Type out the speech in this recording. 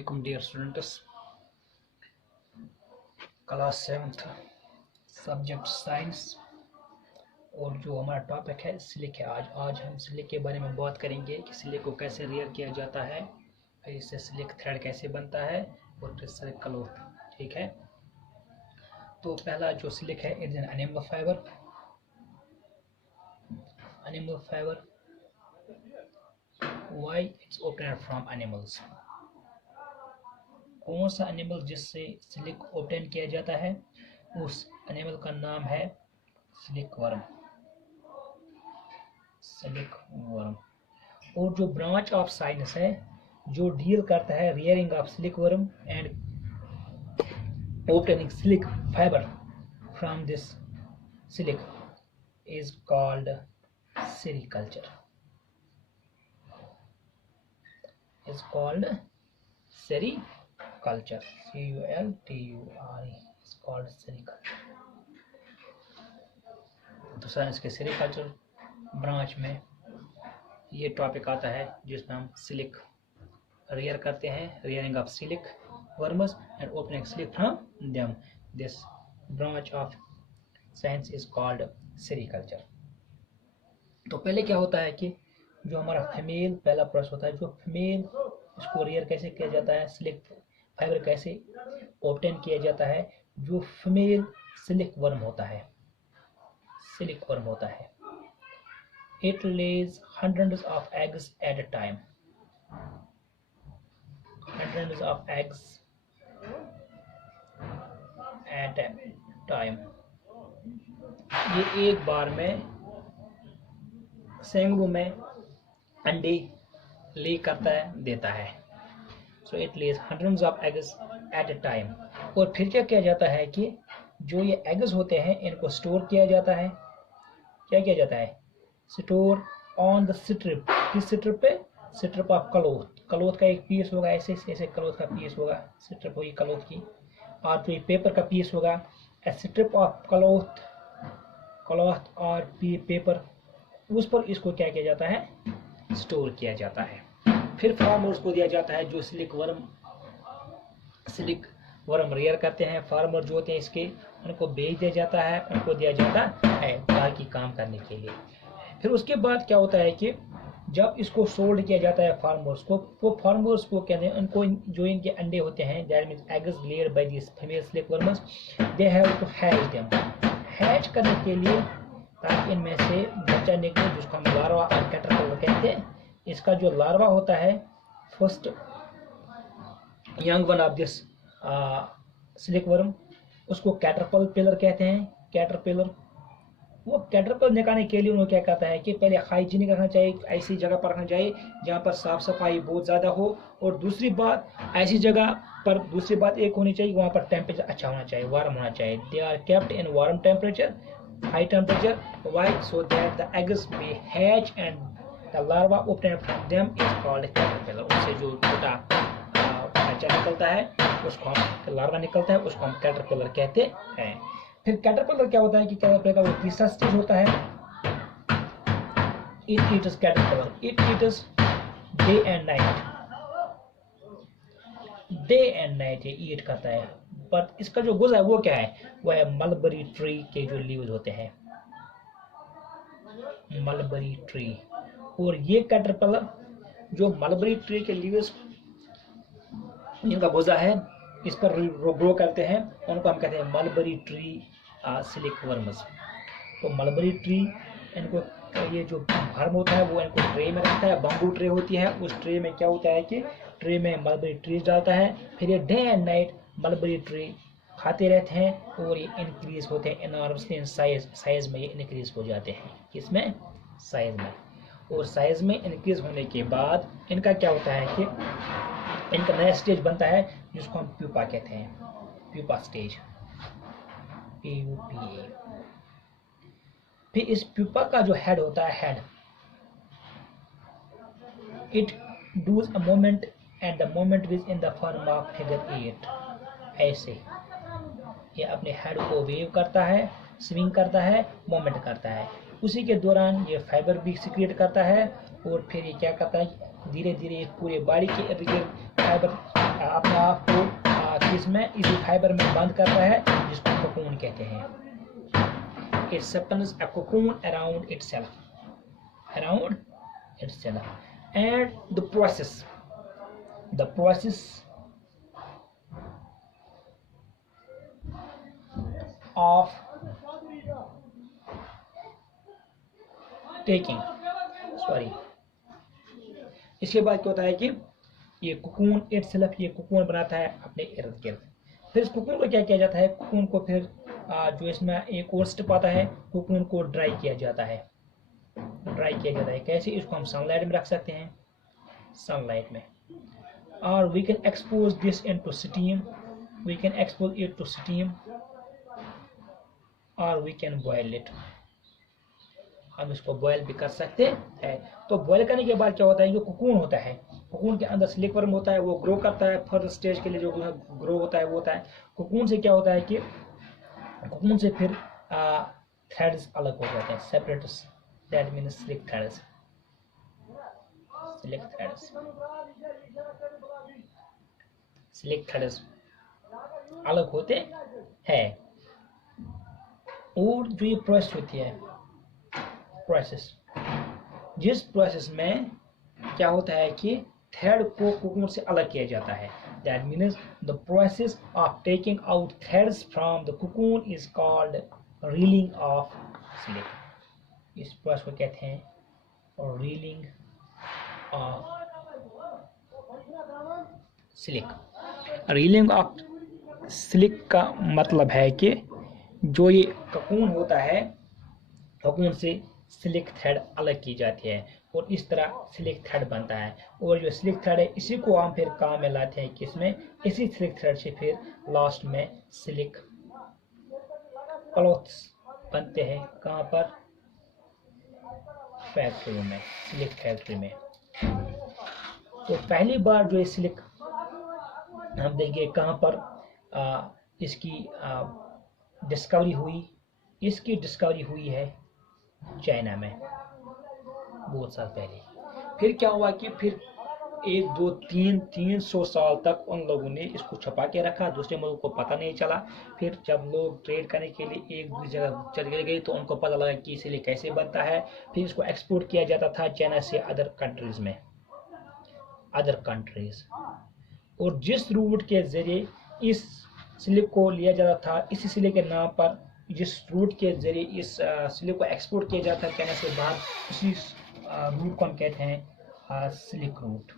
Assalamualaikum dear students, class 7th subject science. और जो हमारा टॉपिक है सिलिक है। आज हम सिलिक के बारे में बात करेंगे कि सिलिक को कैसे रियर किया जाता है, फिर इससे सिलिक थ्रेड कैसे बनता है और फिर सिलिक क्लॉथ। ठीक है, तो पहला जो सिलिक है it's an animal fibre. Animal fibre, why it's obtained from animals. कौन सा एनिमल जिससे सिलिक ऑब्टेन किया जाता है, उस एनिमल का नाम है सिलिक वर्म। सिलिक वर्म। और जो ब्रांच ऑफ साइंस है जो डील करता है रियरिंग ऑफ सिलिक worm and obtaining silk fiber from this silk is called sericulture. Is called sericulture. C-U-L-T-U-R-E is called sericulture. तो साइंस के सेरिकल्चर ब्रांच में ये टॉपिक आता है जिसमें हम सिलिक रियर करते हैं, रियरिंग ऑफ सिलिक worms and opening silk from them. This branch of science is called sericulture. तो पहले क्या होता है कि जो हमारा फीमेल पहला प्रोसेस होता है, जो फीमेल इसको रियर कैसे किया जाता है, सिलिक फाइबर कैसे ऑब्टेन किया जाता है। जो फीमेल सिलिक वर्म होता है, सिलिक वर्म होता है, it lays hundreds of eggs at a time. Hundreds of eggs at a time. ये एक बार में सैकड़ों में अंडे ले करता है, देता है। So it Lay's hundreds of eggs at a time. और फिर क्या किया जाता है कि जो ये एग्स होते हैं इनको स्टोर किया जाता है। क्या किया जाता है? Store on the strip. किस स्ट्रिप पे? Strip of cloth. क्लॉथ का एक पीस होगा, ऐसे ऐसे क्लॉथ का पीस होगा, स्ट्रिप होगी क्लॉथ की। और जो पेपर का पीस होगा, स्ट्रिप ऑफ क्लॉथ, क्लॉथ और पेपर, उस पर इसको क्या किया जाता है? स्टोर किया जाता है। फिर फार्मर्स को दिया जाता है जो सिलिक वर्म रियर करते हैं। फार्मर जो होते हैं इसके, उनको बेच दिया जाता है, उनको दिया जाता है बाकी काम करने के लिए। फिर उसके बाद क्या होता है कि जब इसको सोल्ड किया जाता है फार्मर्स को, वो फार्मर्स को कहते हैं, उनको जो इनके अंडे होते हैं, that means eggs laid by this female silk worms, they have to hatch them. Hatch करने के लिए ताकि इनमें से बच्चा निकले, जिसको हम लार्वा और कैटरपिलर कहते हैं। इसका जो लार्वा होता है, first young one of this सिलिक वर्म, उसको कैटरपिलर कहते हैं। कैटरपिलर, वो कैटरपिलर निकालने के लिए उन्होंने क्या कहता है कि पहले हाइजीनिक रखना चाहिए, ऐसी जगह पर रखना चाहिए जहाँ पर साफ सफाई बहुत ज़्यादा हो। और दूसरी बात, ऐसी जगह पर दूसरी बात एक होनी चाहिए, वहाँ पर टेम्परेचर अच्छा होना चाहिए, वार्म होना चाहिए। They are kept in warm temperature, high temperature. Why? So that the eggs may hatch and the larva obtained from them is called caterpillar. उससे जो छोटा बच्चा निकलता है, उसको हम लार्वा निकलता है, उसको हम कैटरपिलर कहते हैं। फिर कैटरपिलर क्या होता है कि कैटरपिलर का वो तीसरा स्टेज होता है, it eats caterpillar. It eats day and night. Day and night ये ईट करता है। बट इसका जो गुज़ा है वो क्या है? वो है मलबरी ट्री के जो लीव्स होते हैं, मलबरी ट्री। और ये कैटरपिलर जो मलबरी ट्री के लीव्स, इनका गुज़ा है, इस पर ग्रो करते हैं, उनको हम कहते हैं मलबरी ट्री सिलिक वर्म्स। तो मलबरी ट्री, इनको ये जो वर्म होता है वो इनको ट्रे में रखता है, बम्बू ट्रे होती है। उस ट्रे में क्या होता है कि ट्रे में मलबरी ट्री डालता है, फिर ये day and night mulberry tree खाते रहते हैं और ये इंक्रीज होते हैं इनॉर्मसली इन साइज में ये इंक्रीज हो जाते हैं। किसमें? साइज में। और साइज में इंक्रीज होने के बाद इनका क्या होता है कि इनका नया स्टेज बनता है जिसको हम प्यूपा कहते हैं, प्यूपा स्टेज, PUPA। फिर इस प्यूपा का जो हेड होता है, head, it does a moment and the moment which in the form of figure 8। ऐसे ये अपने हेड को वेव करता है, स्विंग करता है, मोमेंट करता है। उसी के दौरान ये फाइबर भी सिक्रिएट करता है और फिर ये क्या करता है, धीरे धीरे पूरे बॉडी के इर्द गिर्द फाइबर अपने आप को किसमें, इसी फाइबर में बंद करता है, जिसको कोकून कहते हैं। It spins a cocoon around itself, and the process of taking, इसके बाद क्या होता है कि ये कोकून इटसेल्फ, ये कोकून बनाता है अपने इर्द गिर्द। फिर इस कोकून को क्या किया जाता है, कोकून को फिर जो इसमें एक और स्टेप आता है, कोकून को ड्राई किया जाता है। कैसे, इसको हम सनलाइट में रख सकते हैं, सनलाइट में, और we can expose this into steam, और वी कैन बॉयल इट, हम इसको बॉयल भी कर सकते हैं। तो बॉयल करने के बाद क्या होता है, जो कोकून होता है, कोकून के अंदर सिल्क वर्म होता है, वो ग्रो करता है। फर्दर स्टेज के लिए जो ग्रो होता है वो होता है कोकून से। क्या होता है कि कोकून से फिर थ्रेड्स अलग हो जाते हैं, separates, that means silk threads अलग होते हैं। और जो ये प्रोसेस होती है, जिस प्रोसेस में क्या होता है कि थ्रेड को कोकून से अलग किया जाता है, that means the process of taking out threads from the cocoon is called reeling of silk. इस प्रोसेस को कहते हैं reeling of silk. Reeling of silk का मतलब है कि जो ये कोकून होता है, कोकून से सिल्क थ्रेड अलग की जाती है और इस तरह सिल्क थ्रेड बनता है। और जो सिल्क थ्रेड है, इसी को हम फिर काम में लाते हैं, किसमें, इसी सिल्क थ्रेड से फिर लास्ट में सिल्क क्लॉथ्स बनते हैं। कहाँ पर, फैक्ट्री में, सिल्क फैक्ट्री में। तो पहली बार जो ये सिल्क हम देंगे कहाँ पर, इसकी डिस्कवरी हुई, इसकी डिस्कवरी हुई है चाइना में बहुत साल पहले। फिर क्या हुआ कि फिर 1, 2, 300 साल तक उन लोगों ने इसको छुपा के रखा, दूसरे मुल्क को पता नहीं चला। फिर जब लोग ट्रेड करने के लिए एक दूसरी जगह चले गए तो उनको पता लगा कि इसलिए कैसे बनता है। फिर इसको एक्सपोर्ट किया जाता था चाइना से अदर कंट्रीज। और जिस रूट के जरिए इस सिल्क को लिया जाता था, इसी सिल्क के नाम पर जिस रूट के जरिए इस सिल्क को एक्सपोर्ट किया जाता है चाइना से बाहर, उसी रूट को हम कहते हैं सिल्क रूट।